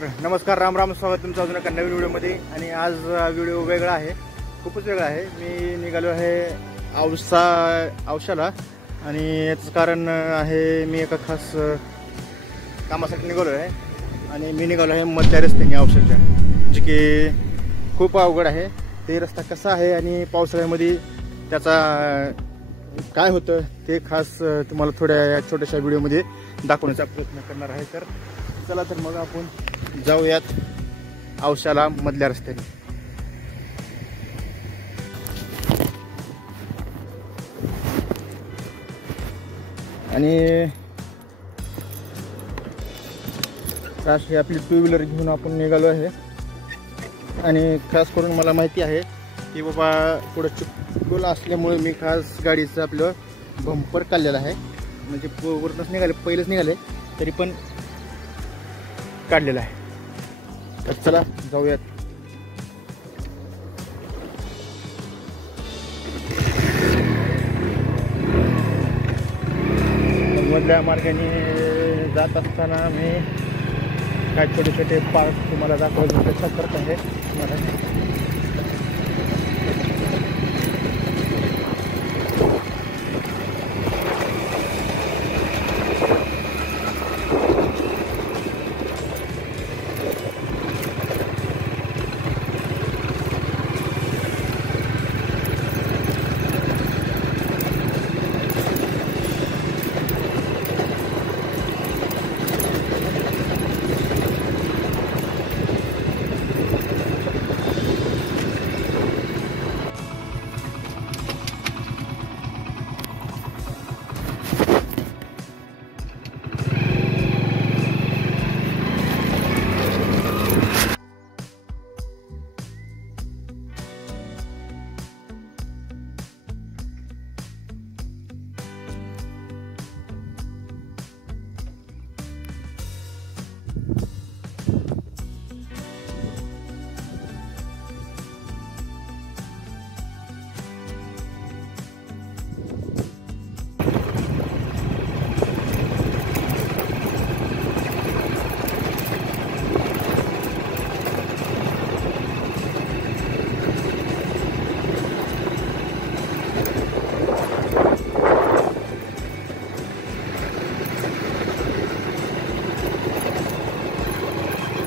तर नमस्कार, राम राम, स्वागत तुमचं अजून एका नवीन व्हिडिओमध्ये. आणि आज व्हिडिओ वेगळा आहे, खूपच वेगळा आहे. मी निघालो आहे औशाला आणि याचं कारण आहे मी एका खास कामासाठी निघालो आहे. आणि मी निघालो आहे मधल्या रस्त्याने औशाच्या, जे की खूप अवघड आहे. ते रस्ता कसा आहे आणि पावसाळ्यामध्ये त्याचा काय होतं ते खास तुम्हाला थोड्या छोट्याशा व्हिडिओमध्ये दाखवण्याचा प्रयत्न करणार आहे. तर चला तर मग आपण जाऊयात औशाला मधल्या रस्त्याने. आणि अशी आपली टू व्हीलर घेऊन आपण निघालो आहे. आणि खास करून मला माहिती आहे की बाबा थोडं चिखल असल्यामुळे मी खास गाडीचं आपलं बंपर काढलेलं आहे. म्हणजे वरूनच निघाले, पहिलेच निघाले तरी पण काढलेलं आहे. तर चला जाऊयात. मधल्या मार्गाने जात असताना मी काय छोटे छोटे पार्क तुम्हाला दाखवण्याचा प्रयत्न करत आहे.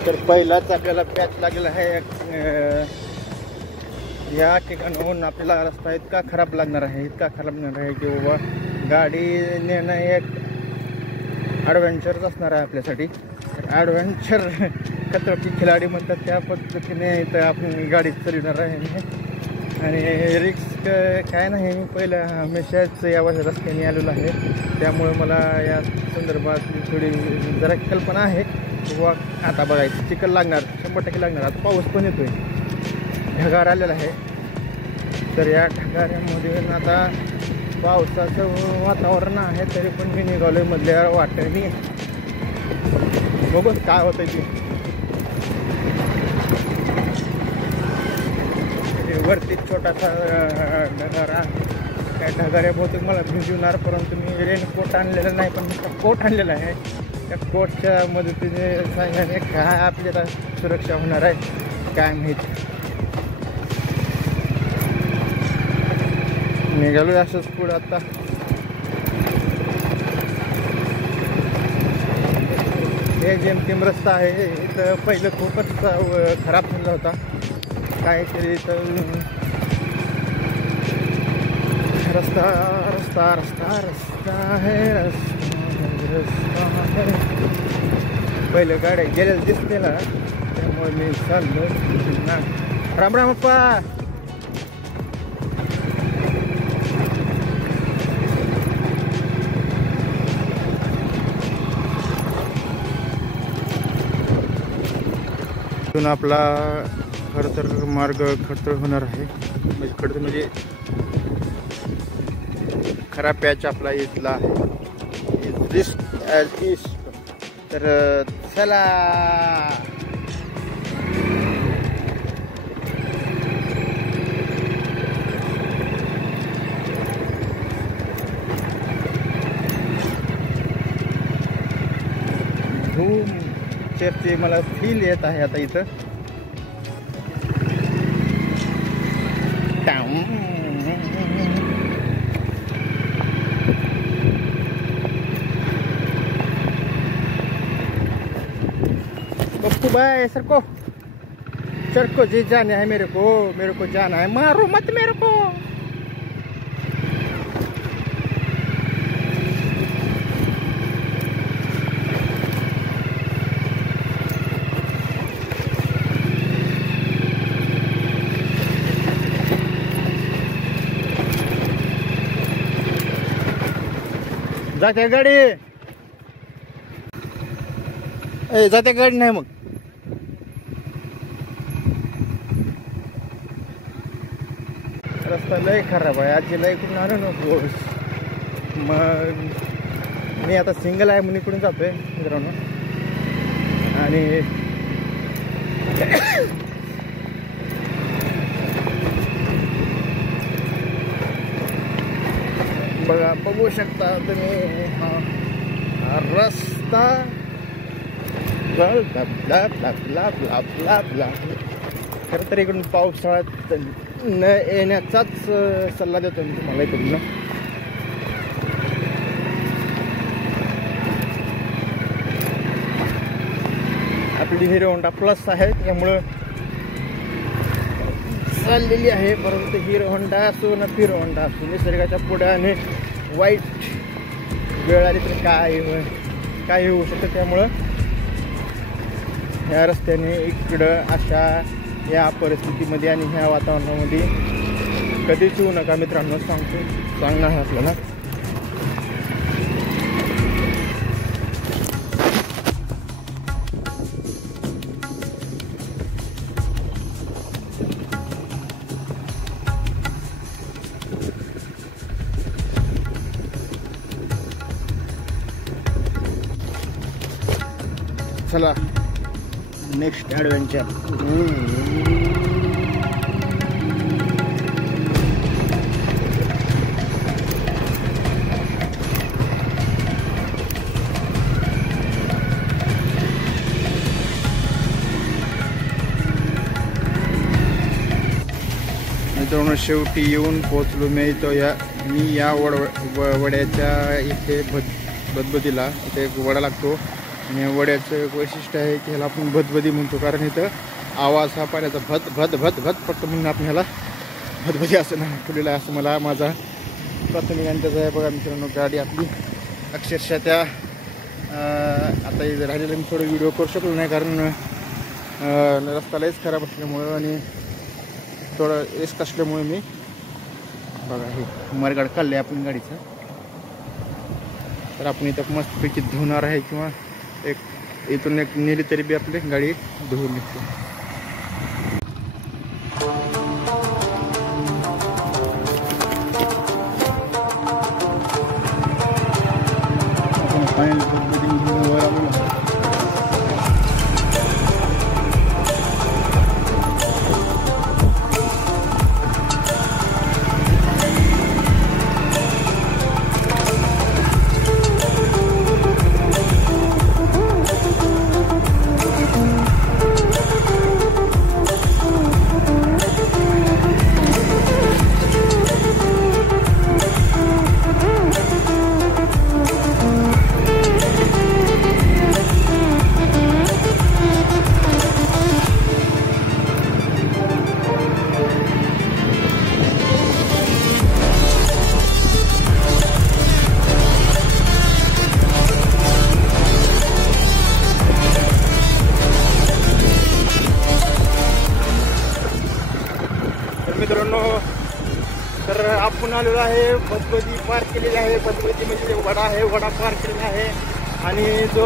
तर पहिलाच आपल्याला पॅच लागलेला आहे. या ठिकाणाहून आपल्याला रस्ता इतका खराब लागणार आहे, इतका खराब लागणार आहे की बाबा गाडी नेणं एक ॲडव्हेंचरच असणार आहे आपल्यासाठी. ॲडव्हेंचर खतरो की खिलाडी म्हणतात त्या पद्धतीने इथं आपण गाडी चालवणार आहे. आणि रिस्क काय नाही, मी पहिलं हमेशाच या रस्त्याने आलेलो आहे, त्यामुळे मला या संदर्भात थोडी जरा कल्पना आहे. वा आता बघायचं चिखल लागणार, 100% लागणार. आता पाऊस पण येतोय, ढगार आलेला आहे. तर या ढगाऱ्यामध्ये आता पावसाचं वातावरण आहे, तरी पण मी निघालोय मधल्या वाटेने. बघू काय होतं ते वरती छोटासा ढगारा. काय ढगाऱ्या बहुतेक मला भिजवणार, परंतु मी रेनकोट आणलेला नाही, पण मी कोट आणलेला आहे. त्या कोटच्या मदतीने सांगण्याने काय आपल्याला सुरक्षा होणार आहे काय माहीत. निघालो असंच पुढं. आता हे जेमतेम रस्ता आहे. इथं पहिलं खूपच खराब झाला होता काहीतरी. तर रस्ता रस्ता रस्ता रस्ता आहे, रस्ता आहे. पहिलं गाड्या गेलेल्या दिसतेला, त्यामुळे मी चाललो ना. राम राम अप्पा. इथून आपला खरं तर मार्ग खडतर होणार आहे. म्हणजे खडतर म्हणजे खराब पॅच आपला इथला आहे. Risk as east. तर चला नेचरची मला फील येत आहे आता इथं. बप्पू भाई सरको सरको, जी जाना है मेरे को जाना है, मारो मत मेरे को. जाते गाडी, जाते गाडी नाही मग. रस्ता लय खराब आहे. आजी लय कुठून आलो नको. मग मी आता सिंगल आहे म्हणून इकडून जातोय मित्रांनो. आणि बघू शकता तुम्ही हा रस्ता खरं तर इकडून पावसाळ्यात न येण्याचाच सल्ला देतो मी तुम्हाला इकडून. आपली हिरो होंडा प्लस आहे त्यामुळं चाललेली आहे. परंतु हिरो होंडा असो ना फिरो होंडा असो, निसर्गाच्या पुढे आणि वाईट वेळ आली तर काय होऊ शकतं. त्यामुळं ह्या रस्त्याने इकडं अशा या परिस्थितीमध्ये आणि ह्या वातावरणामध्ये कधीच येऊ नका मित्रांनो. सांगणार आहे आपल्याला. चला नेक्स्ट ॲडव्हेंचर. मित्रांनो शेवटी येऊन पोहोचलो मी या वड्याच्या इथे बदबदीला. इथे एक वडा लागतो आणि वड्याचं एक वैशिष्ट्य आहे की ह्याला आपण बदबदी म्हणतो, कारण इथं आवाज हा पाण्याचा भद भद भद भद फक्त म्हणून आपण ह्याला बदबदी असं नाव ठेवलेलं आहे, असं मला माझा प्राथमिक अंदाज आहे. बघा मित्रांनो गाडी आपली अक्षरशः त्या आता इथं राहिलेलं मी थोडं व्हिडिओ करू शकलो नाही, कारण रस्ता लयच खराब असल्यामुळं आणि थोडं रिस्क असल्यामुळे मी बघा हे मरगाड काढलं आहे आपण गाडीचं. तर आपण इथं मस्तपैकी धुणार आहे किंवा एक इथून एक नेली तरी बी आपली गाडी धुवून निघते. मित्रांनो तर आपण आलेलो आहे बदबदी पार केलेली आहे. बदबदी म्हणजे वडा आहे, वडा पार केलेला आहे आणि जो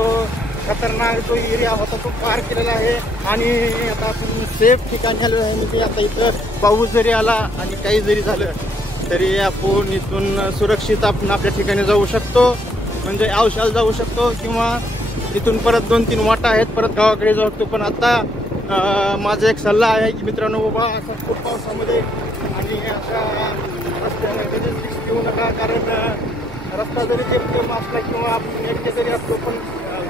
खतरनाक जो एरिया होता तो पार केलेला आहे आणि आता आपण सेफ ठिकाणी आलेलो आहे. म्हणजे आता इथं पाऊस जरी आला आणि काही जरी झालं तरी आपण इथून सुरक्षित आपण आपल्या ठिकाणी जाऊ शकतो, म्हणजे औषधाला जाऊ शकतो किंवा इथून परत 2-3 वाटा आहेत परत गावाकडे जाऊ शकतो. पण आता माझा एक सल्ला आहे की मित्रांनो बाबा असा खूप पावसामध्ये आणि अशा रस्त्यामध्ये रिस्क घेऊ नका, कारण रस्ता जरी जेमतेम असला किंवा आपण एकटे जरी असलो पण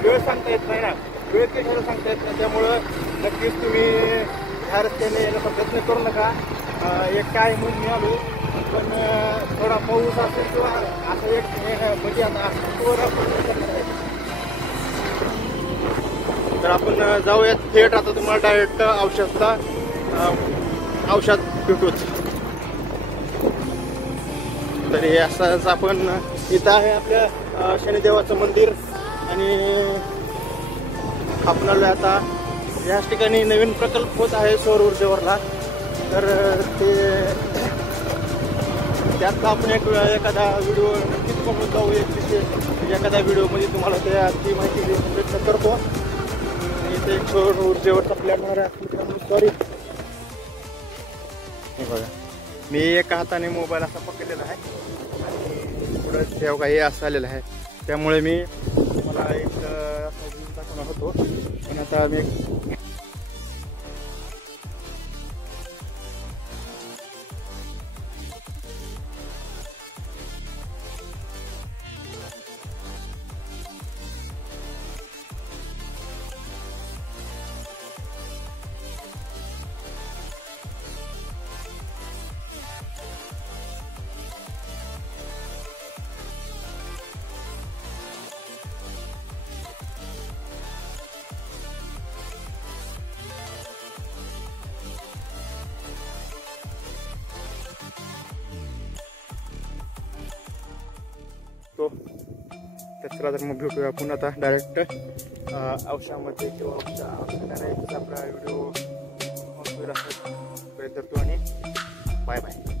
वेळ सांगता येत नाही ना. वेळ काही ठरवू सांगता येत नाही. त्यामुळं नक्कीच तुम्ही ह्या रस्त्याने येण्याचा प्रयत्न करू नका. एक काय म्हणून मी आलो, पण थोडा पाऊस असेल किंवा असं एक म्हणजे आता असं आपण करणार आहे. तर आपण जाऊयात थेट. आता तुम्हाला डायरेक्ट औषध भेटूच. तर हे असंच आपण इथं आहे आपल्या शनिदेवाचं मंदिर आणि आपल्याला आता याच ठिकाणी नवीन प्रकल्प होत आहे सौर ऊर्जेवरला. तर ते त्यात आपण एखादा व्हिडिओ नक्कीच बघून जाऊ. एखाद्या व्हिडिओमध्ये तुम्हाला त्याची माहिती देण्याचा प्रयत्न करतो. इथे एक सौर ऊर्जेवरचा प्लॅनवर आहे. सॉरी, हे बघा मी एका हाताने मोबाईल असा पकडलेला आहे आणि पुढं तेव्हा काही असं आलेलं आहे. त्यामुळे मी मला एक असा व्ह्यू दाखवणार होतो, पण आता मी चला तर मग भेटूया आपण आता डायरेक्ट औषधामध्ये किंवा औषधाने आपला व्हिडिओ करतो आणि बाय बाय.